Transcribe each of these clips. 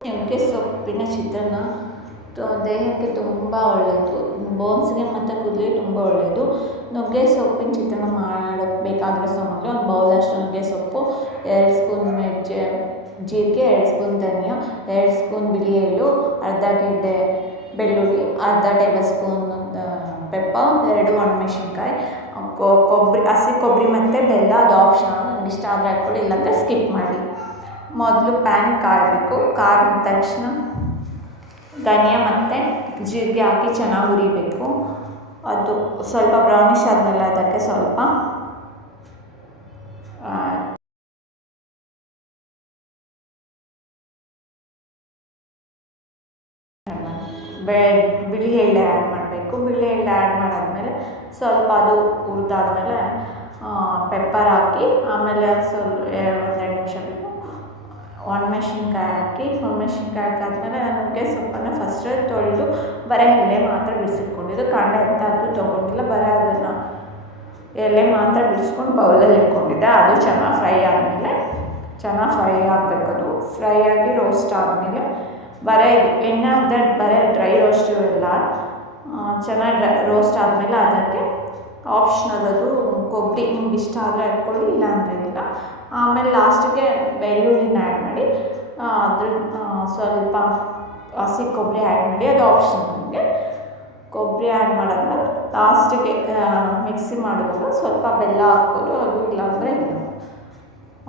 ನುಗ್ಗೆ ಸೊಪ್ಪಿನ ಚಿತ್ರಾನ್ನ ದೇಹಕ್ಕೆ ತುಂಬ ಒಳ್ಳೆಯದು, ಬೋನ್ಸ್ಗೆ ಮತ್ತು ಕೂದಲಿಗೆ ತುಂಬ ಒಳ್ಳೆಯದು. ನುಗ್ಗೆ ಸೊಪ್ಪಿನ ಚಿತ್ರಾನ್ನ ಮಾಡೋಕ್ಕೆ ಬೇಕಾಗಿರೋ ಸಾಮಗ್ರಿ: ಒಂದು ಬೌಲಷ್ಟು ನುಗ್ಗೆ ಸೊಪ್ಪು, 2 ಸ್ಪೂನ್ ಜೀರಿಗೆ, 2 ಸ್ಪೂನ್ ಧನಿಯಾ, 2 ಸ್ಪೂನ್ ಬಿಳಿ ಎಳ್ಳು, ಅರ್ಧ ಗೆಡ್ಡೆ ಬೆಳ್ಳುಳ್ಳಿ, ಅರ್ಧ ಟೇಬಲ್ ಸ್ಪೂನ್ ಪೆಪ್ಪರ್, 2 ಒಣಮೆಣಸಿನ್ಕಾಯಿ, ಕೊಬ್ಬರಿ, ಹಸಿ ಕೊಬ್ಬರಿ ಮತ್ತು ಬೆಲ್ಲ. ಅದು ಆಪ್ಷನಲ್, ನನಗೆ ಇಷ್ಟ ಆದರೆ ಹಾಕ್ಕೊಳ್ಳಿ, ಇಲ್ಲಾಂದರೆ ಸ್ಕಿಪ್ ಮಾಡಿ. ಮೊದಲು ಪ್ಯಾನ್ ಕಾಯಬೇಕು. ಕಾದ ತಕ್ಷಣ ಧನಿಯಾ ಮತ್ತು ಜೀರಿಗೆ ಹಾಕಿ ಚೆನ್ನಾಗಿ ಹುರಿಬೇಕು. ಅದು ಸ್ವಲ್ಪ ಬ್ರೌನಿಷ್ ಆದಮೇಲೆ ಅದಕ್ಕೆ ಸ್ವಲ್ಪ ಬಿಳಿ ಎಳ್ಳೆ ಆ್ಯಡ್ ಮಾಡಬೇಕು. ಬಿಳಿ ಎಳ್ಳೆ ಆ್ಯಡ್ ಮಾಡಾದಮೇಲೆ ಸ್ವಲ್ಪ ಅದು ಹುರಿದಾದ್ಮೇಲೆ ಪೆಪ್ಪರ್ ಹಾಕಿ, ಆಮೇಲೆ ಸ್ವಲ್ಪ 1-2 ನಿಮಿಷ ಬೇಕು ಒಣಮೆಣ್ಸಿನ್ಕಾಯಿ ಹಾಕಿ. ಒಣಮೆಣ್ಸಿನ್ಕಾಯಿ ಹಾಕಾದ್ಮೇಲೆ ನಾನು ನುಗ್ಗೆ ಸೊಪ್ಪನ್ನು ಫಸ್ಟ್ ತೊಳೆದು ಬರೀ ಎಲೆ ಮಾತ್ರ ಬಿಡಿಸಿಟ್ಕೊಂಡಿದ್ದು, ಕಾಂಡ ಅಂತ ಅದು ತೊಗೊಂಡಿಲ್ಲ, ಬರೀ ಅದನ್ನು ಎಲೆ ಮಾತ್ರ ಬಿಡಿಸ್ಕೊಂಡು ಬೌಲಲ್ಲಿ ಇಟ್ಕೊಂಡಿದ್ದೆ. ಅದು ಚೆನ್ನಾಗಿ ಫ್ರೈ ಆದಮೇಲೆ ಫ್ರೈ ಆಗಬೇಕದು. ಫ್ರೈ ಆಗಿ ರೋಸ್ಟ್ ಆದಮೇಲೆ ಬರೀ ಎಣ್ಣೆ ಹಾಕ್ದೆ ಬರೀ ಡ್ರೈ ರೋಸ್ಟು ಎಲ್ಲ ಚೆನ್ನಾಗಿ ರೋಸ್ಟ್ ಆದಮೇಲೆ ಅದಕ್ಕೆ ಆಪ್ಷನಲ್ ಅದು ಕೊಬ್ಬರಿ, ನಿಮ್ಗೆ ಇಷ್ಟ ಆದರೆ ಹಾಕ್ಕೊಳ್ಳಿ, ಇಲ್ಲ ಅಂದರೆ ಇಲ್ಲ. ಆಮೇಲೆ ಲಾಸ್ಟಿಗೆ ಬೆಳ್ಳುಳ್ಳಿನ ಆ್ಯಡ್ ಮಾಡಿ, ಅದ್ರ ಸ್ವಲ್ಪ ಹಸಿ ಕೊಬ್ಬರಿ ಆ್ಯಡ್ ಮಾಡಿ, ಅದು ಆಪ್ಷನಲ್ ನಿಮಗೆ. ಕೊಬ್ಬರಿ ಆ್ಯಡ್ ಮಾಡಾದ್ಮೇಲೆ ಲಾಸ್ಟಿಗೆ ಮಿಕ್ಸಿ ಮಾಡುವಾಗ ಸ್ವಲ್ಪ ಬೆಲ್ಲ ಹಾಕ್ಬೋದು, ಅದು ಇಲ್ಲಾಂದರೆ ಇಲ್ಲ.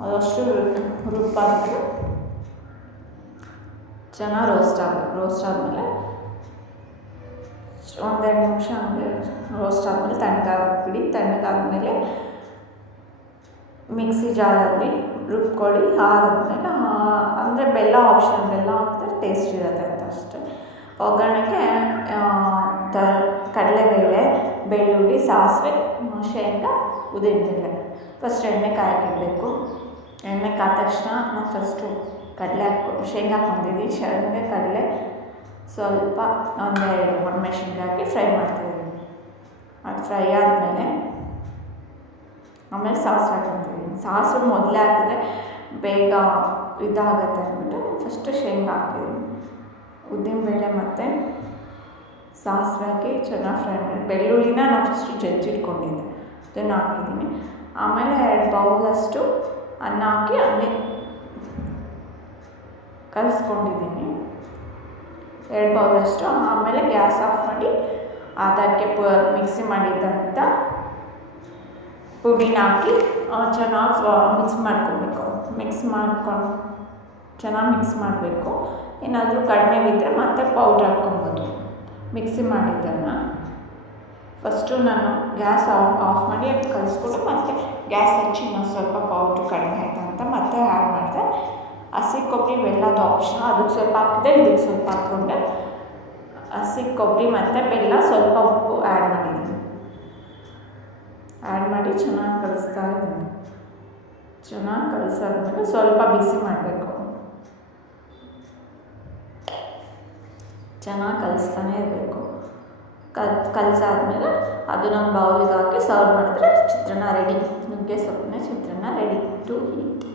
ಅದಷ್ಟು ರುಬ್ಬಾದ್ಮೇಲೆ ಚೆನ್ನಾಗಿ ರೋಸ್ಟ್ ಆಗಬೇಕು. ರೋಸ್ಟ್ ಆದಮೇಲೆ 1-2 ನಿಮಿಷ ಹಂಗೆ ರೋಸ್ಟ್ ಆದಮೇಲೆ ತಣ್ಣಗಾಗ್ಬಿಡಿ. ತಣ್ಣಗಾದ್ಮೇಲೆ ಮಿಕ್ಸಿ ಜಾರಲ್ಲಿ ರುಬ್ಕೊಳ್ಳಿ. ಆದಮೇಲೆ ಅಂದರೆ ಬೆಲ್ಲ ಆಪ್ಷನಲ್, ಬೆಲ್ಲ ಹಾಕಿದ್ರೆ ಟೇಸ್ಟ್ ಇರುತ್ತೆ ಅಂತ ಅಷ್ಟೇ. ಒಗ್ಗರಣೆಗೆ ಕಡಲೆಬೇಳೆ, ಬೆಳ್ಳುಳ್ಳಿ, ಸಾಸಿವೆ, ಶೇಂಗಾ, ಉದ್ದಿನಬೇಳೆ. ಫಸ್ಟ್ ಎಣ್ಣೆ ಕಾಯಕ್ಕಿಡಬೇಕು. ಎಣ್ಣೆ ಕಾದ ತಕ್ಷಣ ನಾವು ಫಸ್ಟು ಶೇಂಗಾ ಹಾಕ್ಕೊಂಡಿದ್ದೀವಿ. ಶೇಂಗಾ, ಕಡಲೆ, ಸ್ವಲ್ಪ 1-2 ಒಣಮೆಣ್ಸಿನ್ಕಾಯಿ ಹಾಕಿ ಫ್ರೈ ಮಾಡ್ತಾಯಿದ್ದೀವಿ. ಅದು ಫ್ರೈ ಆದಮೇಲೆ ಆಮೇಲೆ ಸಾಸಿವೆ ಹಾಕ್ಕೊತೀವಿ. ಸಾಸಿವೆ ಮೊದಲೇ ಹಾಕಿದ್ರೆ ಬೇಗ ಇದಾಗುತ್ತೆ ಅಂದ್ಬಿಟ್ಟು ಫಸ್ಟು ಶೇಂಗಾ ಹಾಕಿದ್ದೀನಿ. ಉದ್ದಿನಬೇಳೆ ಮತ್ತು ಸಾಸಿವೆ ಹಾಕಿ ಚೆನ್ನಾಗಿ ಫ್ರೈ ಮಾಡಿ, ಬೆಳ್ಳುಳ್ಳಿನ ನಾನು ಫಸ್ಟು ಜಜ್ಜಿಟ್ಕೊಂಡಿದ್ದೆ, ಅದನ್ನು ಹಾಕಿದ್ದೀನಿ. ಆಮೇಲೆ 2 ಬೌಲಷ್ಟು ಅನ್ನ ಹಾಕಿ ಹಂಗೆ ಕಲಿಸ್ಕೊಂಡಿದ್ದೀನಿ, 2 ಬೌಲಷ್ಟು. ಆಮೇಲೆ ಗ್ಯಾಸ್ ಆಫ್ ಮಾಡಿ ಅದಕ್ಕೆ ಮಿಕ್ಸಿ ಮಾಡಿದ್ದಂಥ ಪುಡಿನ ಹಾಕಿ ಚೆನ್ನಾಗಿ ಮಿಕ್ಸ್ ಮಾಡ್ಕೊಬೇಕು. ಚೆನ್ನಾಗಿ ಮಿಕ್ಸ್ ಮಾಡಬೇಕು. ಏನಾದರೂ ಕಡಿಮೆ ಬಿದ್ದರೆ ಮತ್ತೆ ಪೌಡ್ರ್ ಹಾಕ್ಕೊಬೋದು. ಮಿಕ್ಸಿ ಮಾಡಿದ್ದನ್ನು ಫಸ್ಟು ನಾನು ಗ್ಯಾಸ್ ಆಫ್ ಮಾಡಿ ಅದು ಕಲಿಸ್ಕೊಂಡು ಮತ್ತೆ ಗ್ಯಾಸ್ ಹಚ್ಚಿ ಇನ್ನೊಂದು ಸ್ವಲ್ಪ ಪೌಡ್ರು ಕಡಿಮೆ ಆಯಿತು ಅಂತ ಮತ್ತೆ ಆ್ಯಡ್ ಮಾಡಿದೆ. ಹಸಿ ಕೊಬ್ಬರಿ, ಬೆಲ್ಲದ ಆಪ್ಷನ್, ಅದಕ್ಕೆ ಸ್ವಲ್ಪ ಹಾಕಿದೆ, ಇದಕ್ಕೆ ಸ್ವಲ್ಪ ಹಾಕ್ಕೊಂಡೆ. ಹಸಿ ಕೊಬ್ಬರಿ ಮತ್ತು ಬೆಲ್ಲ, ಸ್ವಲ್ಪ ಉಪ್ಪು ಆ್ಯಡ್ ಮಾಡಿದ್ದೀನಿ. ಆ್ಯಡ್ ಮಾಡಿ ಚೆನ್ನಾಗಿ ಕಲಿಸ್ತಾ ಇದ್ದೀನಿ. ಚೆನ್ನಾಗಿ ಕಲಿಸಾದ್ಮೇಲೆ ಸ್ವಲ್ಪ ಬಿಸಿ ಮಾಡಬೇಕು. ಚೆನ್ನಾಗಿ ಕಲಿಸ್ತಾನೆ ಇರಬೇಕು. ಕಲಿಸಾದ್ಮೇಲೆ ಅದನ್ನೊಂದು ಬೌಲಿಗೆ ಹಾಕಿ ಸರ್ವ್ ಮಾಡಿದ್ರೆ ಚಿತ್ರಾನ್ನ ರೆಡಿ. ನುಗ್ಗೆ ಸೊಪ್ಪಿನ ಚಿತ್ರಾನ್ನ ರೆಡಿ ಟು ಈಟ್.